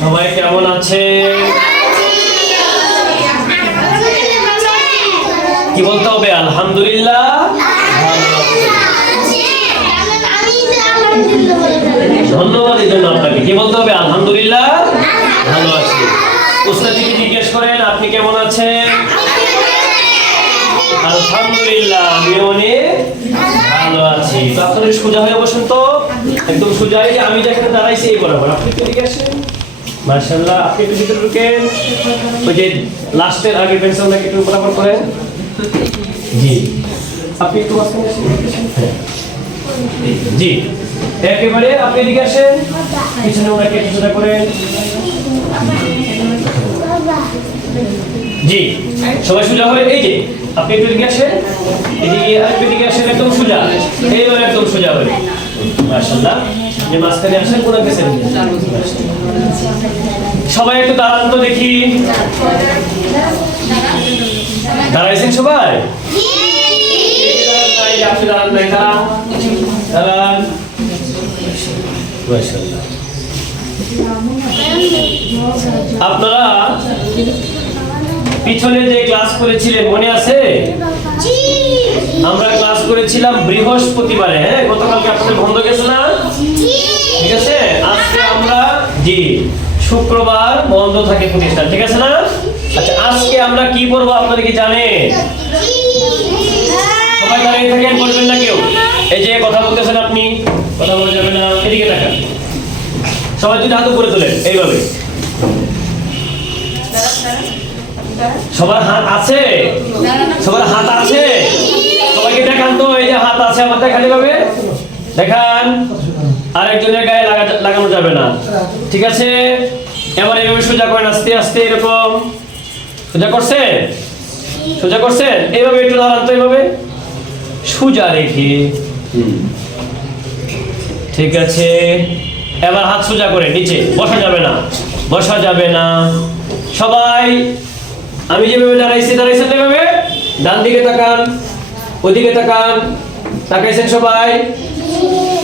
সবাই কেমন আছে কি বলতে হবে? আলহামদুলিল্লাহ। ধন্যবাদ এই জন্য কি বলতে হবে? আলহামদুলিল্লাহ। ভালো আছি। উস্তাদিকে জিজ্ঞেস করেন, আপনি কেমন আছেন? আলহামদুলিল্লাহ আমি অনেক ভালো আছি। তো আপনাদের সোজা হয়ে বসুন তো। একদম সোজা হয়ে আমি যেখানে দাঁড়াইছি এই বরাবর। আপনি এদিকে আসেন। মার্শাল্লাহ আপনি একটু ভিতরে ঢুকেন। ওই যে লাস্টের আগের পেন্সিলটাকে একটু বরাবর করেন। জি। আপনি একটু হ্যাঁ। জি। একেবারে আপনি এদিকে আসেন। পিছনে ওনাকে কিছুটা করেন। জি, সবাই সোজা হয়ে, এই যে, আপনি একটু এদিকে আসেন, এদিকে আরেকটু এদিকে আসেন, একদম সোজা। এইবার একদম সোজা হয়ে। মাশাআল্লাহ, যে মাঝখানে আসেন কোন কাছে সবাই একটু দাঁড়ান তো দেখি। দাঁড়াইছেন সবাই? দাঁড়ান দাঁড়ান। মাশাআল্লাহ। আপনারা পিছনে যে ক্লাস করেছিলেন মনে আছে? আমরা ক্লাস করেছিলাম বৃহস্পতিবারে হ্যাঁ? গতকালকে আপনাদের বন্ধ গেছে না? ঠিক আছে? আজকে আমরা জি। শুক্রবার বন্ধ থাকে প্রতিষ্ঠান ঠিক আছে না? আচ্ছা আজকে আমরা কি করব আপনারা কি জানেন? সবাই দাঁড়িয়ে থাকেন বলবেন না কেউ। এই যে কথা বলতেছেন আপনি কথা বলে যাবে না। এদিকে তাকান। সবাই দুটো হাত উপরে তোলেন, এইভাবে। সবার হাত আছে? সবার হাত আছে? সবাইকে দেখান তো, এই যে হাত আছে, আমার দেখান এভাবে। দেখান। আরেকজনের গায়ে লাগানো যাবে না। ঠিক আছে? এবার এইভাবে সোজা করেন, আস্তে আস্তে, এরকম। সোজা করছেন সোজা করছেন এইভাবে একটু দাঁড়ান তো এইভাবে সোজা রেখে। ঠিক আছে। এবার হাত সোজা করে, নিচে। বসা যাবে না। বসা যাবে না। সবাই, আমি যেভাবে দাঁড়াইছি, দাঁড়াইছেন তো এভাবে ডান দিকে তাকান, ওদিকে তাকান। তাকাইছেন সবাই?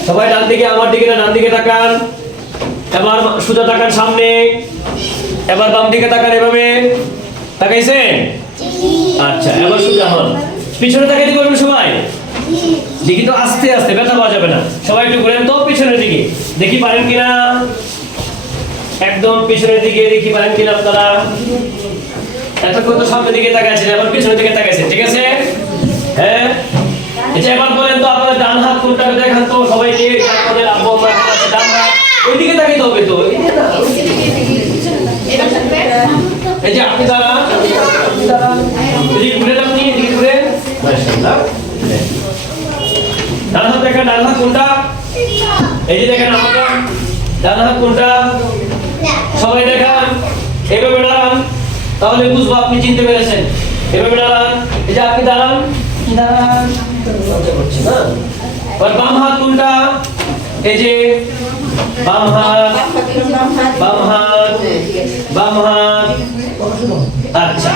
সবাই ডান দিকে, আমার দিকে না, ডান দিকে তাকান। এবার সোজা তাকান সামনে। এবার বাম দিকে তাকান এভাবে। তাকাইছেন? আচ্ছা এবার সোজা হন। পিছনে তাকাইতে করবেন সবাই? দেখি তো আস্তে আস্তে, ব্যথা পাওয়া যাবে না। সবাই একটু ঘুরেন তো পিছনের দিকে। দেখি পারেন কিনা? একদম পিছনের দিকে দেখি পারেন কিনা আপনারা। এতক্ষণ তো সামনের দিকে তাকাইছেন এখন পিছনের দিকে তাকাইছেন, ঠিক আছে? ডান হাত কোনটা? এই যে দেখেন আমাকে ডান হাত কোনটা? সবাই দেখান। এভাবে দাঁড়ান তাহলে বুঝব আপনি চিনতে পেরেছেন। এভাবে দাঁড়ান। এই যে আপনি দাঁড়ান। দাঁড়ান। এবার বাম হাত কোনটা? এই যে বাম হাত বাম হাত বাম হাত। আচ্ছা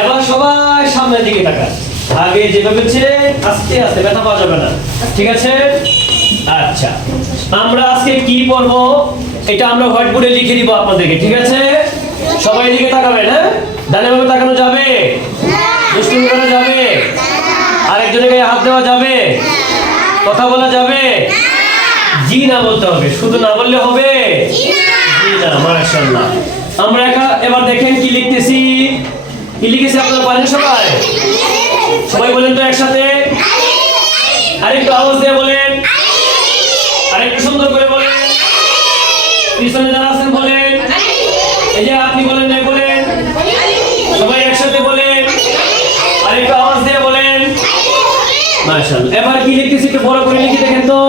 এবার সবাই সামনের দিকে তাকান। আগে যেভাবে ছিলে, আস্তে আস্তে, ব্যথা পাওয়া যাবে না। ঠিক আছে? আচ্ছা। আমরা আজকে কি পড়ব? এটা আমরা হোয়াইট বোর্ডে লিখে দিব আপনাদেরকে, ঠিক আছে? সবাই দিকে তাকাবেন হ্যাঁ? ডানে ভাবে তাকানো যাবে? দুষ্টুমি করা যাবে? আরেকজনের গায়ে হাত দেওয়া যাবে? কথা বলা যাবে? জি না বলতে হবে, শুধু না বললে হবে? জি না, মাশাআল্লাহ। আমরা এবার দেখেন কি লিখতেছি। কি লিখেছি আপনারা পারেন সবাই? সবাই বলেন তো একসাথে। আরেকটু আওয়াজ দিয়ে বলেন। আরেকটু সুন্দর করে বলেন। পিছনে যারা আছেন বলেন। এই যে আপনি বলেন নাই বলেন। সবাই একসাথে বলেন। আরেকটু আওয়াজ দিয়ে বলেন। মাশাআল্লাহ। এবার কি লিখেছি একটু বড় করে লিখে দেখেন তো।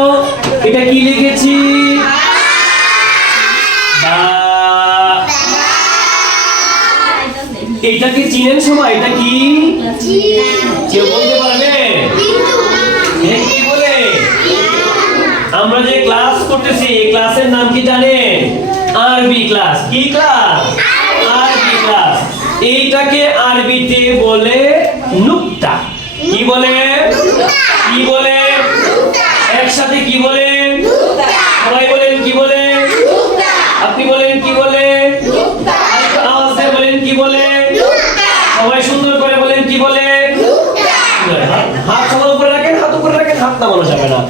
এটা কি লিখেছি? এটা কি চিনেন সবাই এটা কি? কেউ বলতে পারবে? কি বলে? আমরা যে ক্লাস করতেছি এই ক্লাসের নাম কি জানেন? আরবি ক্লাস কি ক্লাস আরবি ক্লাস এইটাকে আরবিতে বলে নুক্তা। কি বলে? কি বলে? একসাথে কি বলেন সবাই বলেন কি বলেন আপনি বলেন কি বলেন আওয়াজ বলেন কি বলেন সবাই সুন্দর করে বলেন, কি বলেন হাত- সবার উপরে রাখেন, হাত উপরে রাখেন, হাত নামানো যাবে না।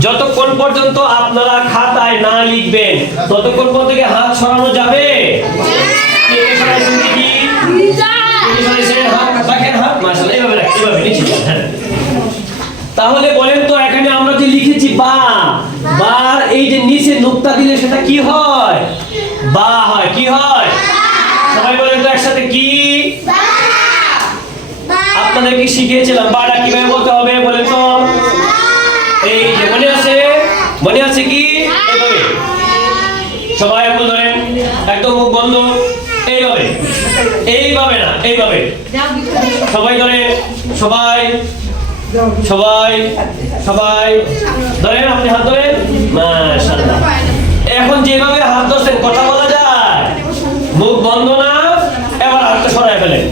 যতক্ষণ পর্যন্ত আপনারা খাতায় না লিখবেন, ততক্ষণ পর্যন্ত কি হাত সরানো যাবে। তাহলে বলেন তো, এখানে আমরা যে লিখেছি বা, বার, এই যে নিচে নুক্তা দিলে সেটা কি হয়? বা হয়, কি হয়? সবাই বলেন তো একসাথে কি? আপনাদেরকে শিখিয়েছিলাম, বাটা কীভাবে বলতে হবে বলেন তো। এই যে মনে আছে? মনে আছে কি? সবাই আঙুল ধরেন, একদম মুখ বন্ধ। এইভাবে। এইভাবে না, এইভাবে। সবাই ধরে সবাই সবাই সবাই। ধরেন, আপনি হাত ধরেন? এখন যেভাবে হাত ধরছেন, কথা বলা যায় মুখ বন্ধ না এবার হাতটা সরায় ফেলেন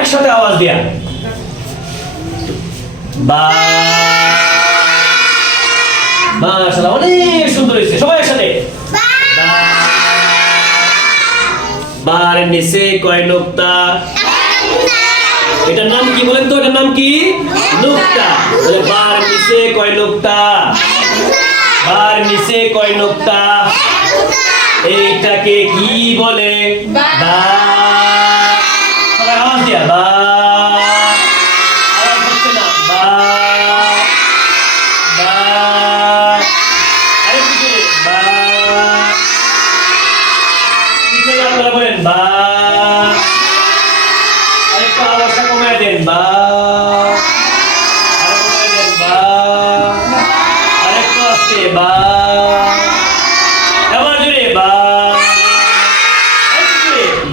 একসাথে আওয়াজ দিয়া। বা অনেক সুন্দর হয়েছে। সবাই একসাথে। বার নিচে কয় নোক্তা? এটার নাম কি বলেন তো? এটার নাম কি? নোক্তা। বার নিচে কয় নোক্তা? বার নিচে কয় নোক্তা? এইটাকে কি বলে? বা সবাই আওয়াজ দিয়া বা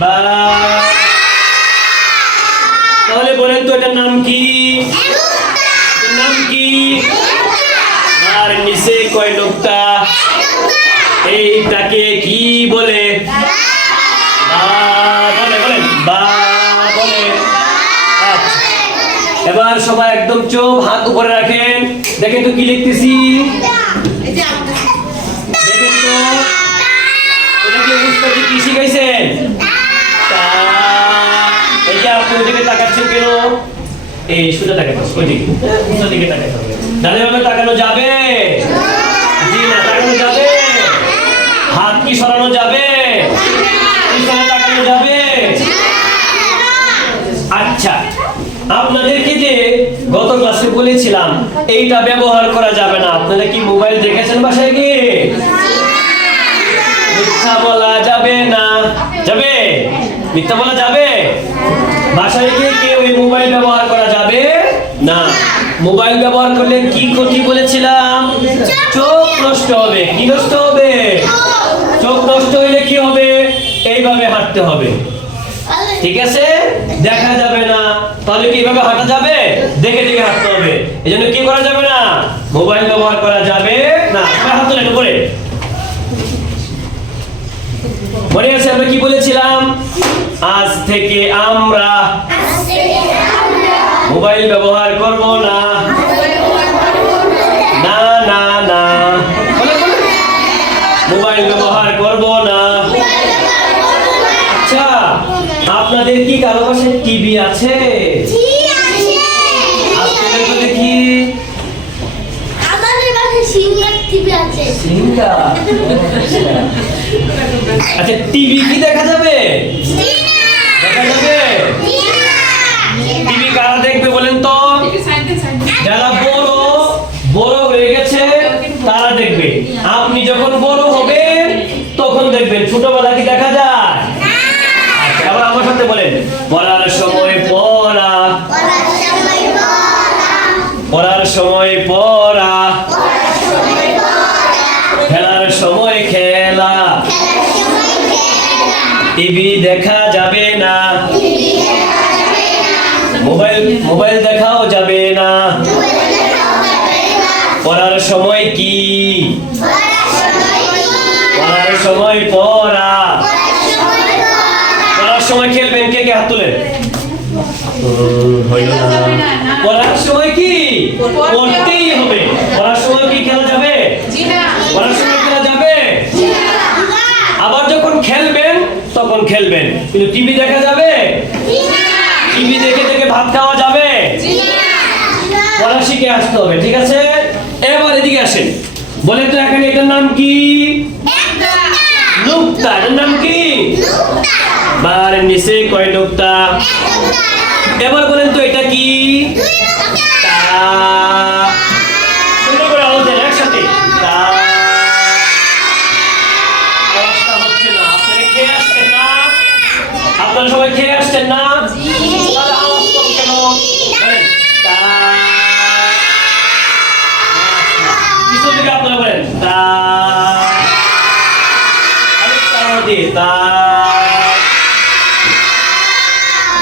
বা তাহলে বলেন তো এটার নাম কি? নাম কি? আর নিচে কয় নোক্তা এইটাকে কি বলে? আচ্ছা। এবার সবাই একদম চোখ, হাত উপরে রাখেন। দেখেন তো কি লিখতেছি? দেখেন তো। কি শিখাইছেন? আপনি ওইদিকে তাকাচ্ছেন কেন? এই তাকাতে ওইদিকে উল্টো দিকে তাকাতে তাকানো যাবে? জি না, তাকানো যাবে? হাত কি সরানো যাবে? তাকানো যাবে? আচ্ছা আপনাদেরকে যে গত ক্লাসে বলেছিলাম, এইটা ব্যবহার করা যাবে না। আপনারা কি মোবাইল দেখেছেন বাসায় গিয়ে? মিথ্যা বলা যাবে না। যাবে? মিথ্যা বলা যাবে? বাসায় গিয়ে কেউ এই মোবাইল ব্যবহার করা যাবে? না। মোবাইল ব্যবহার করলে কি ক্ষতি বলেছিলাম? চোখ নষ্ট হবে। কি নষ্ট হবে? চোখ নষ্ট হইলে কি হবে? এইভাবে হাঁটতে হবে। ঠিক আছে? দেখা যাবে না। তাহলে কি এইভাবে হাঁটা যাবে? দেখে দেখে হাঁটতে হবে। এই জন্য কি করা যাবে না? মোবাইল ব্যবহার করা যাবে না। হাত তোলেন উপরে। মনে আছে আমরা কি বলেছিলাম? আজ থেকে আমরা মোবাইল ব্যবহার করব না। না না না। মোবাইল ব্যবহার করব না। আচ্ছা আপনাদের কি কারও পাশে টিভি আছে? দেখি আচ্ছা টিভি কি দেখা যাবে দেখা যাবে টিভি কারা দেখবে বলেন তো যারা বড় বড় হয়ে গেছে তারা দেখবে আপনি যখন বড় হবেন তখন দেখবেন ছোটবেলা কি দেখা যায়? আবার আমার সাথে বলেন পড়ার খেলবেন। কিন্তু টিভি দেখা যাবে? টিভি দেখে দেখে ভাত খাওয়া যাবে? পড়া শিখে আসতে হবে ঠিক আছে? এবার এদিকে আসেন। বলে তো এখানে এটার নাম কি? নুক্তা। এটার নাম কি? বার নিচে কয় নুক্তা? এবার বলেন তো এটা কি? তা। দিকে আপনারা বলেন? তা তা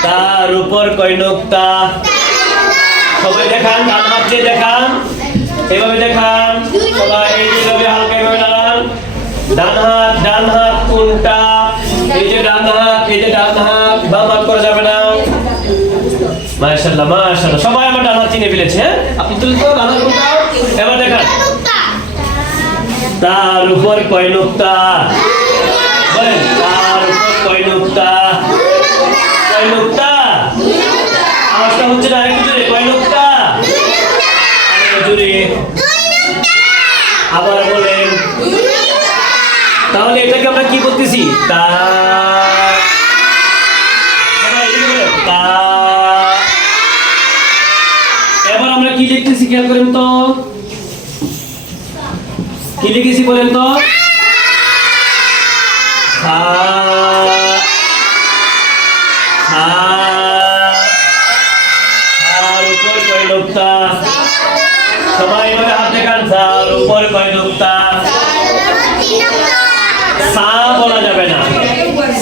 তার উপর কয় সবাই দেখান ডান হাত দেখান। এভাবে দেখান, সবাই এইভাবে হালকা এভাবে দাঁড়ান। ডান হাত ডান হাত কোনটা এই যে ডান হাত, এই যে ডান হাত, বাম হাত করা যাবে না। মাশাআল্লাহ মাশাআল্লাহ। সবাই আমার ডান হাত চিনে ফেলেছে হ্যাঁ? আপনি তুলে ডান হাত কোনটা এবার দেখান। তার উপর কয় নোক্তা? তার উপর কয় নোক্তা? কয় নোক্তা? আওয়াজটা হচ্ছে না আরেকটু জোরে, কয় আরেকটু জোরে। আবার বলেন, তাহলে এটাকে আমরা কি বলতেছি? তা। এবার আমরা কি দেখতেছি খেয়াল করেন তো? কি লিখেছি বলেন তো? সবাই উপর কয় নোক্তা সা বলা যাবে না।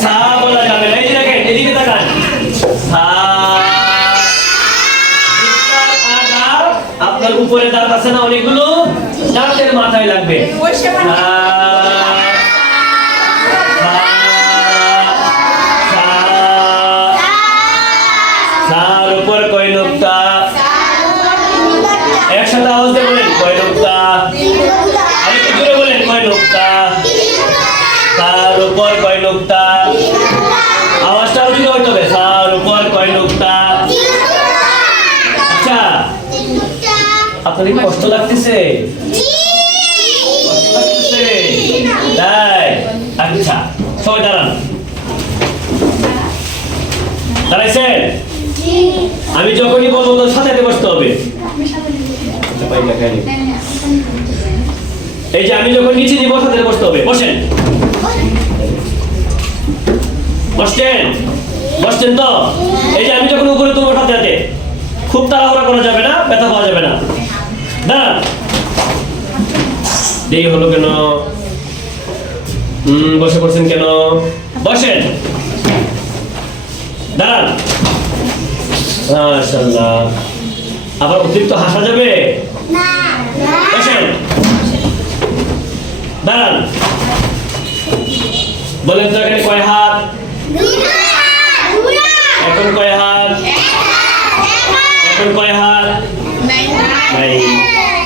সা বলা যাবে না। এই দেখেন, এদিকে আপনার উপরে দাঁত আছে না অনেকগুলো? দাঁতের মাথায় লাগবে। সার উপর কয় নোক্তা? একসাথে আওয়াজ দিয়ে বলেন কয় নোক্তা? আরেকটু জোরে বলেন কয় নোক্তা? তার উপর কয় নোক্তা? আওয়াজটা আরও জোরে হইতে হবে। তার উপর কয় নোক্তা? আচ্ছা। আপনার কষ্ট লাগতেছে কষ্ট লাগতেছে তাই আচ্ছা সবাই দাঁড়ান দাঁড়াইছেন আমি যখনই বলব সাথে বসতে হবে। এই যে আমি যখন নিচে নিব সাথে বসতে হবে। বসেন। বসছেন? বসছেন তো? এই যে আমি যখন উপরে তুলবো সাথে সাথে, খুব তাড়াহুড়া করা যাবে না, ব্যথা পাওয়া যাবে না। দাঁড়ান। দেরি হলো কেন? বসে পড়ছেন কেন? বসেন। দাঁড়ান। মাশাআল্লাহ আবার অতিরিক্ত হাসা যাবে? বসেন। দাঁড়ান। বলেন তো এখানে কয় হাত? এখন কয় হাত? এখন কয় হাত?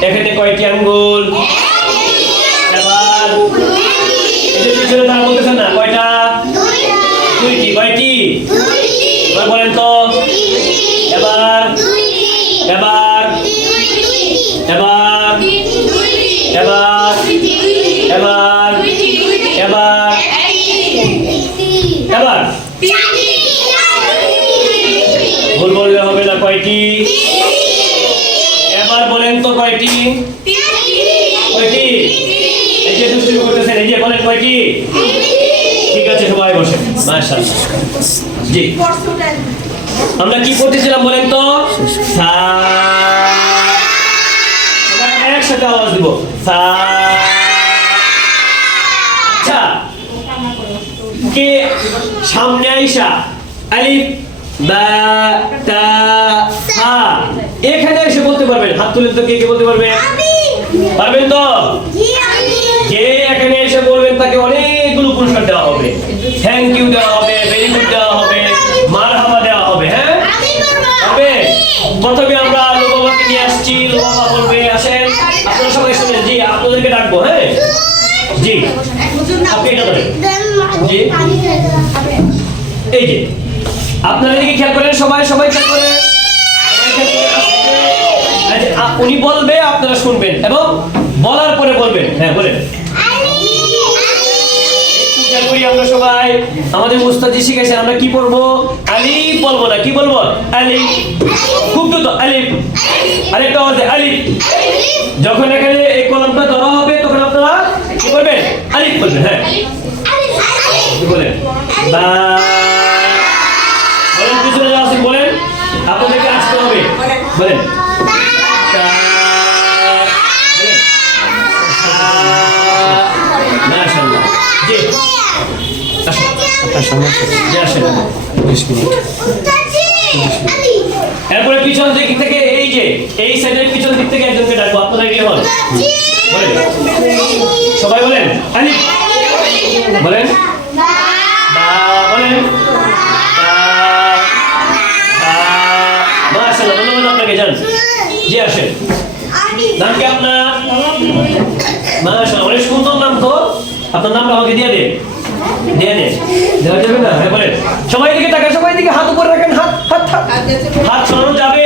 এখানে কয়টি আঙ্গুল? মাশাআল্লাহ। জি। আমরা কি পড়তেছিলাম বলেন তো? সা একসাথে আওয়াজ দিব। সা আচ্ছা। কে? সামনে আইসা। আলিফ বা তা সা এখানে এসে বলতে পারবেন। হাত তুলেন তো কে কে বলতে পারবেন পারবেন তো? কে এখানে এসে বলবেন তাকে থ্যাংক ইউ দেওয়া হবে ভেরি গুড দেওয়া হবে মারহামা দেওয়া হবে হ্যাঁ? হবে প্রথমে আমরা লোবাবাকে নিয়ে আসছি লোবাবা বলবে আসেন আপনারা সবাই শুনেন জি আপনাদেরকে ডাকবো হ্যাঁ? জি আপনি এটা ধরেন। জি। এই যে আপনারা এদিকে খেয়াল করেন সবাই সবাই খেয়াল করেন। আচ্ছা, উনি বলবে আপনারা শুনবেন এবং বলার পরে বলবেন। হ্যাঁ বলেন। করি আমরা সবাই। আমাদের মুস্তাদি শিখেছে আমরা কি পড়ব? আলিফ বলব না, কি বলব? আলিফ। খুব দ্রুত, আলিফ। আরেকটা আওয়াজে আলিফ। যখন এখানে এই কলমটা ধরা হবে, তখন আপনারা কি করবেন আলিফ বলবেন হ্যাঁ। বলেন? বা। বলেন আছে বলেন। আপনাদেরকে আসতে হবে। বলেন। এরপরে পিছন দিক থেকে এই যে এই সাইডের পিছন দিক থেকে একজনকে ডাকবো আপনারা কি হন সবাই বলেন আলিফ বলেন। বলেন। মাশাআল্লাহ ধন্যবাদ আপনাকে জান জি আসেন। নাম কি আপনার? মাশাআল্লাহ অনেক সুন্দর নাম তো। আপনার নামটা আমাকে দিয়ে দেন। দিয়ে দেন দেওয়া যাবে না হ্যাঁ বলেন। সবাই দিকে তাকান সবাই দিকে হাত উপরে রাখেন হাত হাত হাত। হাত সরানো যাবে।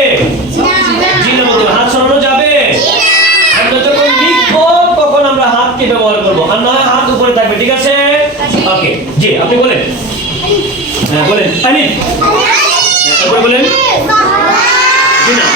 বলতে হাত সরানো যাবে। আমরা যখন লিখব তখন আমরা হাতকে ব্যবহার করব। আর নয় হাত উপরে থাকবে ঠিক আছে? ওকে জি আপনি বলেন। হ্যাঁ বলেন। আলিফ হ্যাঁ, তারপরে বলেন। জি বা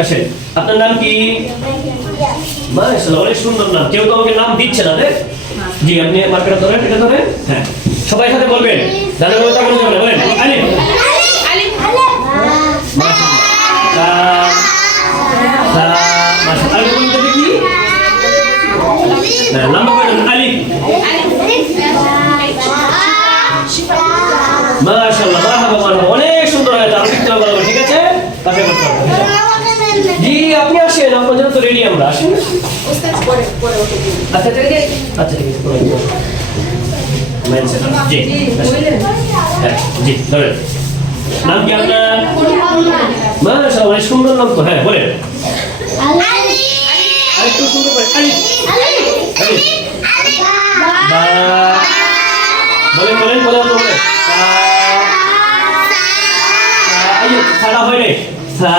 আসেন। আসেন আপনার নাম কি? মাশাআল্লাহ অনেক সুন্দর নাম। কেউ তো আমাকে নাম দিচ্ছে না রে? জি আপনি মার্কেটে ধরেন এটা ধরেন। হ্যাঁ। সবাই সাথে বলবেন। দাদা বলতে আপনি যাবেন বলেন। আলিফ। মাশাআল্লাহ তা তা মাশাআল্লাহ আলিফ বলতে দেখি। না নাম্বার আসেন আচ্ছা ঠিক আছে আচ্ছা ঠিক আছে কোনো ব্যাপার জি হ্যাঁ জি ধরেন নাম কি আপনার মাশাআল্লাহ অনেক সুন্দর নাম তো হ্যাঁ বলেন আরেকটু সুন্দর করে বলেন বলেন বলেন সাদা হয় রে সা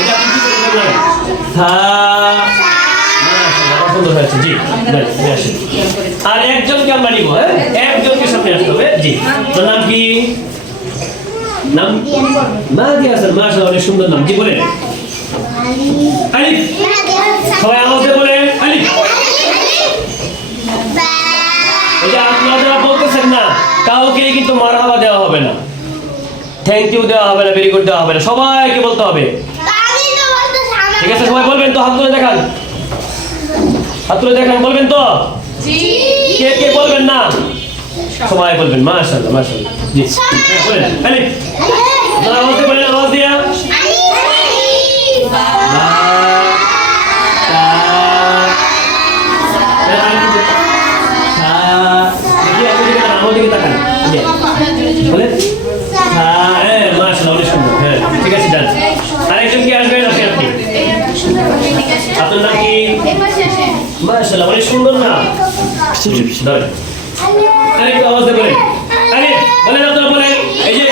এটা কি করে বললেন সা হয়েছে জি। আর একজনকে আমরা নিব হ্যাঁ? একজনকে সামনে আসতে হবে জি। নাম কি? নাম? মাহাদি হাসান মাশাআল্লাহ অনেক সুন্দর নাম। জি বলেন। আলিফ। সবাই আওয়াজে বলেন আলিফ। আপনারা বলতেছেন না কাউকে কিন্তু মারহাবা দেওয়া হবে না। থ্যাংক ইউ দেওয়া হবে না ভেরি গুড দেওয়া হবে না। সবাইকে বলতে হবে। ঠিক আছে সবাই বলবেন তো হাত তুলে দেখান। হাত তুলে দেখান বলবেন তো কে কে বলবেন না সবাই বলবেন মাশাআল্লাহ মাশাআল্লাহ জি হ্যাঁ, বলেন আলিফ আওয়াজ দিয়ে বলেন আওয়াজ দিয়া মাশাআল্লাহ অনেক সুন্দর না? আরেকটু আওয়াজ দেবেন বলেন। আরে বলেন আপনারা বলেন। এই যে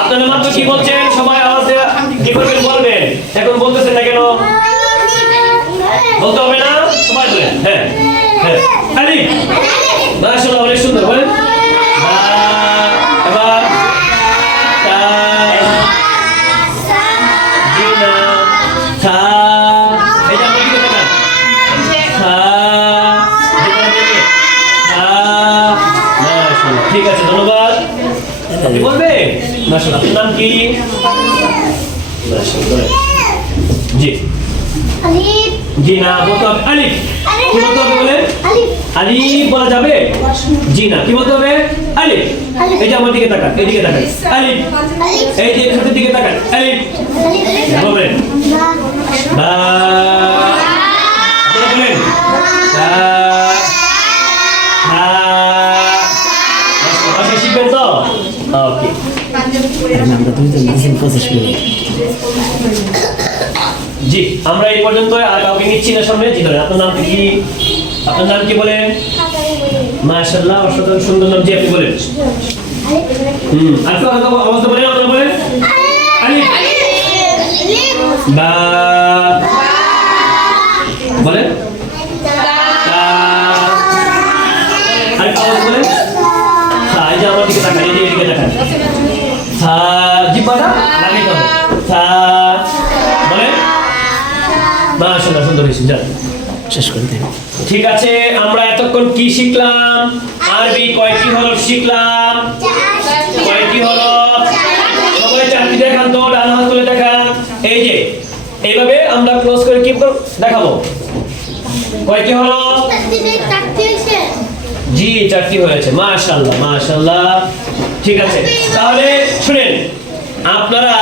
আপনারা মাত্র কি বলছেন? সবাই আওয়াজ দেওয়া কি করবেন বলবেন? এখন বলতেছেন না কেন? বলতে হবে না? সবাই বলেন হ্যাঁ হ্যাঁ। আরে মাশাআল্লাহ অনেক সুন্দর বলেন। বলবে? মাশাআল্লাহ আপনার নাম কি? জি। জি না বলতে হবে আলিফ। কি বলতে হবে বলেন আলিফ বলা যাবে? জি না কি বলতে হবে? আলিফ। এই যে আমার দিকে তাকান এই দিকে তাকান। আলিফ। এই যে ছোটের দিকে তাকান আলিফ। বলবেন। বা। আমরা তুমি তো মেডিসিন প্রসেস জি, আমরা এই পর্যন্ত আর কাউকে নিচ্ছি না সামনে। জি আপনার নাম কি? আপনার নাম কি বলেন? মাশাআল্লাহ, অসাধারণ, সুন্দর নাম জি, আপনি বলেন। হুম, আর আর অবস্থা বলেন, আপনারা বলেন। আলিফ। বা। বলেন। আর আওয়াজ বলেন? থা এই যে আমার দিকে তাকান থা জিব্বাটা লাগাইতে হবে থা বলেন মাশাআল্লাহ সুন্দর হয়েছে যান শেষ করে দেন ঠিক আছে আমরা এতক্ষণ কি শিখলাম? আরবি কয়টি হরফ শিখলাম? কয়টি হরফ? সবাই চারটি দেখান তো ডান হাত তুলে দেখান। এই যে এইভাবে আমরা ক্লোজ করে কি দেখাবো। কয়টি হরফ? জি চারটি হয়েছে। মাশাআল্লাহ মাশাআল্লাহ। ঠিক আছে। তাহলে শুনেন আপনারা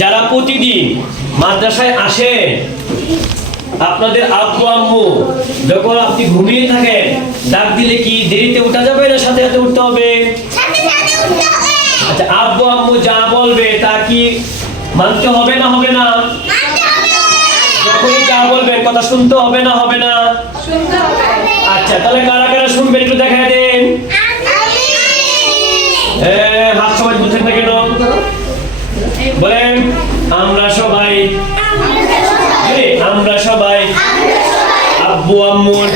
যারা প্রতিদিন মাদ্রাসায় আসেন আপনাদের আব্বু আম্মু যখন আপনি ঘুমিয়ে থাকেন ডাক দিলে কি দেরিতে উঠা যাবে না সাথে সাথে উঠতে হবে? আচ্ছা আব্বু আম্মু যা বলবে তা কি মানতে হবে না হবে না? যখনই যা বলবেন কথা শুনতে হবে না হবে না? আচ্ছা তাহলে কারা কারা শুনবেন একটু দেখায় দেন। হাত সবাই বুঝছেন না কেন? বলেন আমরা সবাই আমরা সবাই আব্বু আম্মুর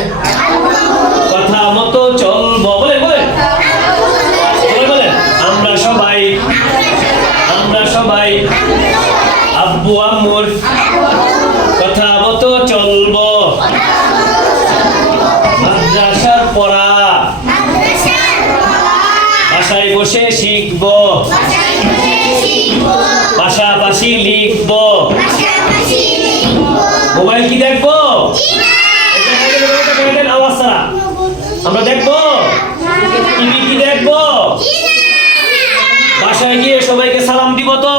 বাসায় গিয়ে সবাইকে সালাম দিব তো?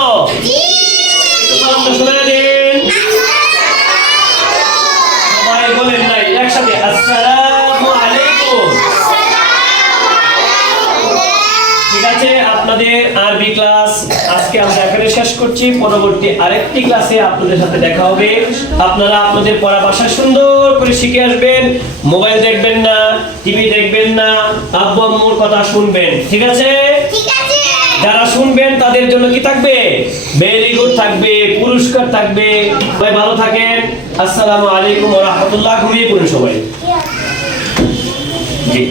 আরবি ক্লাস আজকে আমরা এখানে শেষ করছি। পরবর্তী আরেকটি ক্লাসে আপনাদের সাথে দেখা হবে। আপনারা আপনাদের পড়া ভাষা সুন্দর করে শিখে আসবেন। মোবাইল দেখবেন না, টিভি দেখবেন না, আব্বু আম্মুর কথা শুনবেন। ঠিক আছে? যারা শুনবেন, তাদের জন্য কি থাকবে? ভেরি গুড থাকবে, পুরস্কার থাকবে। সবাই ভালো থাকেন। আসসালামু আলাইকুম ওয়া রাহমাতুল্লাহ। ঘুমিয়ে পড়ুন সবাই। জি।